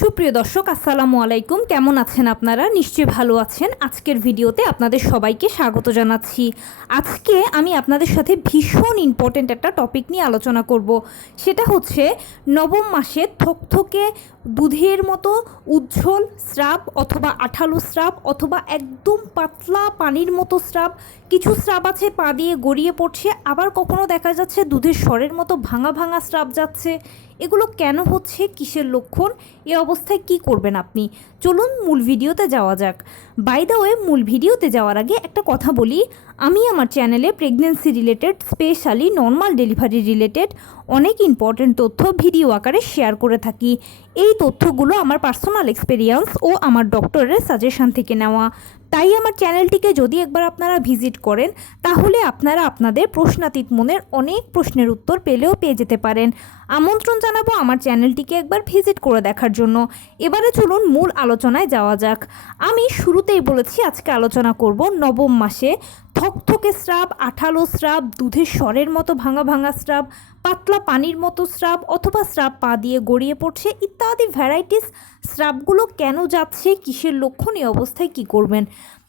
সুপ্রিয় দর্শক, আসসালামু আলাইকুম। কেমন আছেন আপনারা? নিশ্চয়ই ভালো আছেন। আজকের ভিডিওতে আপনাদের সবাইকে স্বাগত জানাচ্ছি। আজকে আমি আপনাদের সাথে ভীষণ ইম্পর্ট্যান্ট একটা টপিক নিয়ে আলোচনা করব। সেটা হচ্ছে নবম মাসে থকথকে দুধের মতো উজ্জ্বল স্রাব অথবা আঠালো স্রাব অথবা একদম পাতলা পানির মতো স্রাব। কিছু স্রাব আছে পা দিয়ে গড়িয়ে পড়ছে, আবার কখনো দেখা যাচ্ছে দুধের স্বরের মতো ভাঙা ভাঙা স্রাব যাচ্ছে। এগুলো কেন হচ্ছে, কিসের লক্ষণ, এই অবস্থায় কি করবেন আপনি? চলুন মূল ভিডিওতে যাওয়া যাক। বাই দ্য ওয়ে, মূল ভিডিওতে যাওয়ার আগে একটা কথা বলি। আমি আমার চ্যানেলে pregnancy related, specially normal delivery related অনেক ইম্পর্টেন্ট তথ্য ভিডিও আকারে শেয়ার করে থাকি। এই তথ্যগুলো আমার পার্সোনাল এক্সপেরিয়েন্স ও আমার ডক্টরের সাজেশন থেকে নেওয়া। তাই আমার চ্যানেলটিকে যদি একবার আপনারা ভিজিট করেন, তাহলে আপনারা আপনাদের প্রশ্নাতীত মনের অনেক প্রশ্নের উত্তর পেয়ে যেতে পারেন। আমন্ত্রণ জানাবো আমার চ্যানেলটিকে একবার ভিজিট করে দেখার জন্য। এবারে চলুন মূল আলোচনায় যাওয়া যাক। আমি শুরুতেই বলেছি আজকে আলোচনা করব নবম মাসে থকথকে স্রাব, আঠালো স্রাব, দুধের স্বরের মতো ভাঙা ভাঙা স্রাব, পাতলা পানির মতো স্রাব অথবা স্রাব পা দিয়ে গড়িয়ে পড়ছে ইত্যাদি ভ্যারাইটিস স্রাবগুলো কেন যাচ্ছে, কিসের লক্ষণ, এই অবস্থায় কি করবেন।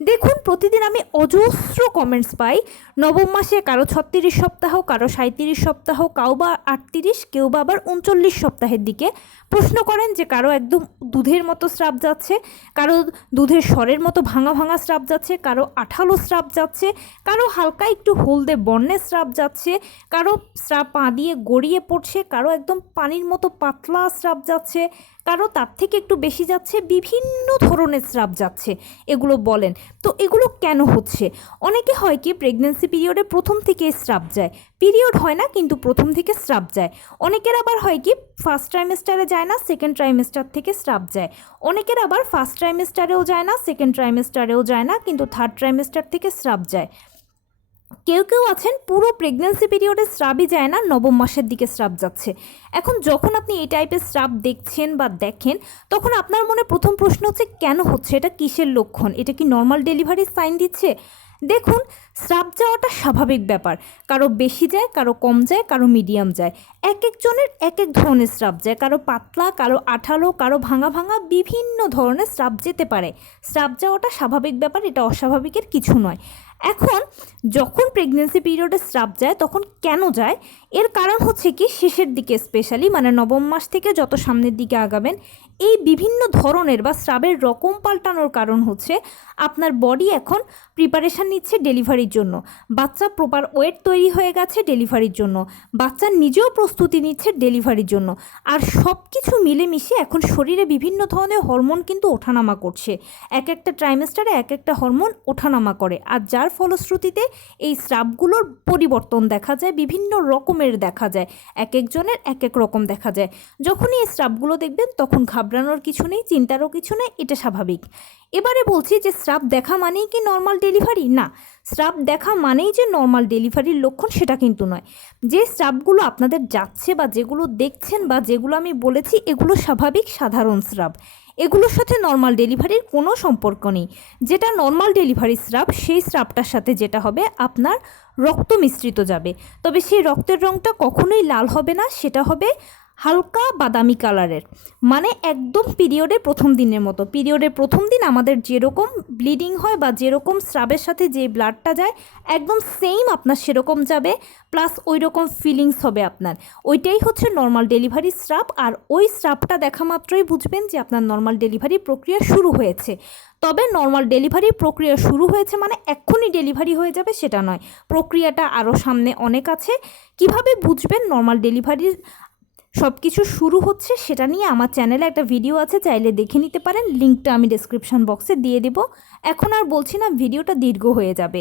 দেখুন, প্রতিদিন আমি অজস্র কমেন্টস পাই। নবম মাসে কারো 36 সপ্তাহ, কারো 37 সপ্তাহ, কাউ বা 38, কেউ বা আবার 39 সপ্তাহের দিকে প্রশ্ন করেন যে কারো একদম দুধের মতো স্রাব যাচ্ছে, কারো দুধের স্বরের মতো ভাঙা ভাঙা স্রাব যাচ্ছে, কারো আঠালো স্রাব যাচ্ছে, কারো হালকা একটু হলদে বর্ণের স্রাব যাচ্ছে, কারো স্রাব পা দিয়ে গড়িয়ে পড়ছে, কারো একদম পানির মতো পাতলা স্রাব যাচ্ছে, কারো তার থেকে একটু বেশি যাচ্ছে, বিভিন্ন ধরনের স্রাব যাচ্ছে। এগুলো বলেন তো এগুলো কেন হচ্ছে? অনেকে হয় কি প্রেগনেন্সি পিরিয়ডে প্রথম থেকে স্রাব যায়, পিরিয়ড হয় না কিন্তু প্রথম থেকে স্রাব যায়। অনেকের আবার হয় কি ফার্স্ট ট্রাইমেস্টারে যায় না, সেকেন্ড ট্রাইমেস্টার থেকে স্রাব যায়। অনেকের আবার ফার্স্ট ট্রাইমেস্টারেও যায় না, সেকেন্ড ট্রাইমেস্টারেও যায় না, কিন্তু থার্ড ট্রাইমেস্টার থেকে স্রাব যায়। কেউ কেউ আছেন পুরো প্রেগনেন্সি পিরিয়ডে স্রাবই যায় না, নবম মাসের দিকে স্রাব যাচ্ছে। এখন যখন আপনি এই টাইপের স্রাব দেখছেন বা দেখেন, তখন আপনার মনে প্রথম প্রশ্ন হচ্ছে কেন হচ্ছে, এটা কিসের লক্ষণ, এটা কি নর্মাল ডেলিভারির সাইন দিচ্ছে? দেখুন, স্রাব যাওয়াটা স্বাভাবিক ব্যাপার। কারো বেশি যায়, কারো কম যায়, কারো মিডিয়াম যায়। এক একজনের এক এক ধরনের স্রাব যায়, কারো পাতলা, কারো আঠালো, কারো ভাঙা ভাঙা, বিভিন্ন ধরনের স্রাব যেতে পারে। স্রাব যাওয়াটা স্বাভাবিক ব্যাপার, এটা অস্বাভাবিকের কিছু নয়। এখন যখন প্রেগনেন্সি পিরিয়ডে স্রাব যায় তখন কেন যায়, এর কারণ হচ্ছে কি শেষের দিকে, স্পেশালি মানে নবম মাস থেকে যত সামনের দিকে আগাবেন, এই বিভিন্ন ধরনের বা স্রাবের রকম পাল্টানোর কারণ হচ্ছে আপনার বডি এখন প্রিপারেশান নিচ্ছে ডেলিভারির জন্য। বাচ্চা প্রপার ওয়েট তৈরি হয়ে গেছে ডেলিভারির জন্য, বাচ্চা নিজেও প্রস্তুতি নিচ্ছে ডেলিভারির জন্য। আর সব কিছু মিলেমিশে এখন শরীরে বিভিন্ন ধরনের হরমোন কিন্তু ওঠানামা করছে। এক একটা ট্রাইমেস্টারে এক একটা হরমোন ওঠানামা করে, আর যার ফলশ্রুতিতে এই স্রাবগুলোর পরিবর্তন দেখা যায়, বিভিন্ন রকমের দেখা যায়, এক একজনের এক এক রকম দেখা যায়। যখনই এই স্রাবগুলো দেখবেন তখন ঘাবড়ানোর কিছু নেই, চিন্তারও কিছু নেই, এটা স্বাভাবিক। এবারে বলছি যে স্রাব দেখা মানেই কি নর্মাল ডেলিভারি? না, স্রাব দেখা মানেই যে নর্মাল ডেলিভারির লক্ষণ সেটা কিন্তু নয়। যে স্রাবগুলো আপনাদের যাচ্ছে বা যেগুলো দেখছেন বা যেগুলো আমি বলেছি, এগুলো স্বাভাবিক সাধারণ স্রাব। এগুলোর সাথে নর্মাল ডেলিভারির কোনো সম্পর্ক নেই। যেটা নর্মাল ডেলিভারি স্রাব, সেই স্রাবটার সাথে যেটা হবে আপনার রক্ত মিশ্রিত যাবে। তবে সেই রক্তের রঙটা কখনোই লাল হবে না, সেটা হবে হালকা বাদামি কালারের। মানে একদম পিরিয়ডের প্রথম দিনের মতো। পিরিয়ডের প্রথম দিন আমাদের যেরকম ব্লিডিং হয় বা যেরকম স্রাবের সাথে যে ব্লাডটা যায়, একদম সেম আপনার সেরকম যাবে, প্লাস ওই রকম ফিলিংস হবে আপনার। ওইটাই হচ্ছে নর্মাল ডেলিভারি স্রাব। আর ওই স্রাবটা দেখা মাত্রই বুঝবেন যে আপনার নর্মাল ডেলিভারি প্রক্রিয়া শুরু হয়েছে। তবে নর্মাল ডেলিভারি প্রক্রিয়া শুরু হয়েছে মানে এক্ষুনি ডেলিভারি হয়ে যাবে সেটা নয়, প্রক্রিয়াটা আরও সামনে অনেক আছে। কিভাবে বুঝবেন নর্মাল ডেলিভারির সব কিছু শুরু হচ্ছে, সেটা নিয়ে আমার চ্যানেলে একটা ভিডিও আছে, চাইলে দেখে নিতে পারেন। লিঙ্কটা আমি ডেসক্রিপশন বক্সে দিয়ে দেব। এখন আর বলছি না, ভিডিওটা দীর্ঘ হয়ে যাবে।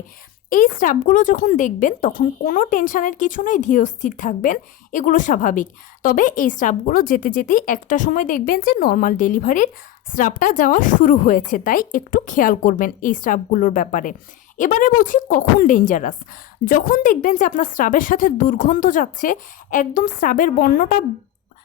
এই স্রাবগুলো যখন দেখবেন তখন কোনো টেনশানের কিছু নেই, ধীরস্থির থাকবেন, এগুলো স্বাভাবিক। তবে এই স্রাবগুলো যেতে যেতেই একটা সময় দেখবেন যে নর্মাল ডেলিভারির স্রাবটা যাওয়া শুরু হয়েছে, তাই একটু খেয়াল করবেন এই স্রাবগুলোর ব্যাপারে। এবারে বলছি কখন ডেঞ্জারাস। যখন দেখবেন যে আপনার স্রাবের সাথে দুর্গন্ধ যাচ্ছে, একদম স্রাবের বর্ণটা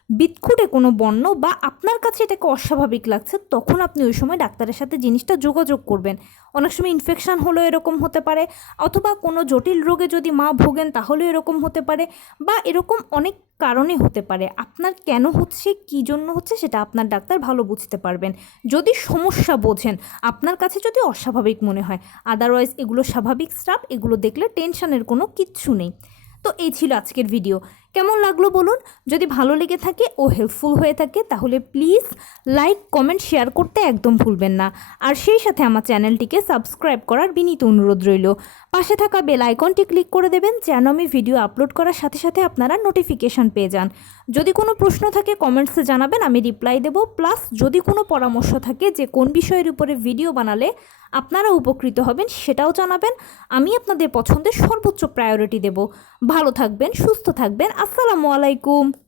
বিদঘুটে কোনো বর্ণ বা আপনার কাছে এটাকে অস্বাভাবিক লাগছে, তখন আপনি ওই সময় ডাক্তারের সাথে জিনিসটা যোগাযোগ করবেন। অনেক সময় ইনফেকশান হলেও এরকম হতে পারে, অথবা কোনো জটিল রোগে যদি মা ভোগেন তাহলেও এরকম হতে পারে, বা এরকম অনেক কারণে হতে পারে। আপনার কেন হচ্ছে, কী জন্য হচ্ছে, সেটা আপনার ডাক্তার ভালো বুঝতে পারবেন যদি সমস্যা বোঝেন, আপনার কাছে যদি অস্বাভাবিক মনে হয়। আদারওয়াইজ এগুলো স্বাভাবিক স্টাফ, এগুলো দেখলে টেনশনের কোনো কিচ্ছু নেই। তো এই ছিল আজকের ভিডিও। কেমন লাগলো বলুন? যদি ভালো লেগে থাকে ও হেল্পফুল হয়ে থাকে তাহলে প্লিজ লাইক, কমেন্ট, শেয়ার করতে একদম ভুলবেন না। আর সেই সাথে আমার চ্যানেলটিকে সাবস্ক্রাইব করার বিনীত অনুরোধ রইল। পাশে থাকা বেল আইকনটি ক্লিক করে দেবেন যেন আমি ভিডিও আপলোড করার সাথে সাথে আপনারা নোটিফিকেশান পেয়ে যান। যদি কোনো প্রশ্ন থাকে কমেন্টসে জানাবেন, আমি রিপ্লাই দেবো। প্লাস যদি কোনো পরামর্শ থাকে যে কোন বিষয়ের উপরে ভিডিও বানালে আপনারা উপকৃত হবেন সেটাও জানাবেন। আমি আপনাদের পছন্দের সর্বোচ্চ প্রায়োরিটি দেব। ভালো থাকবেন, সুস্থ থাকবেন। আসসালামু আলাইকুম।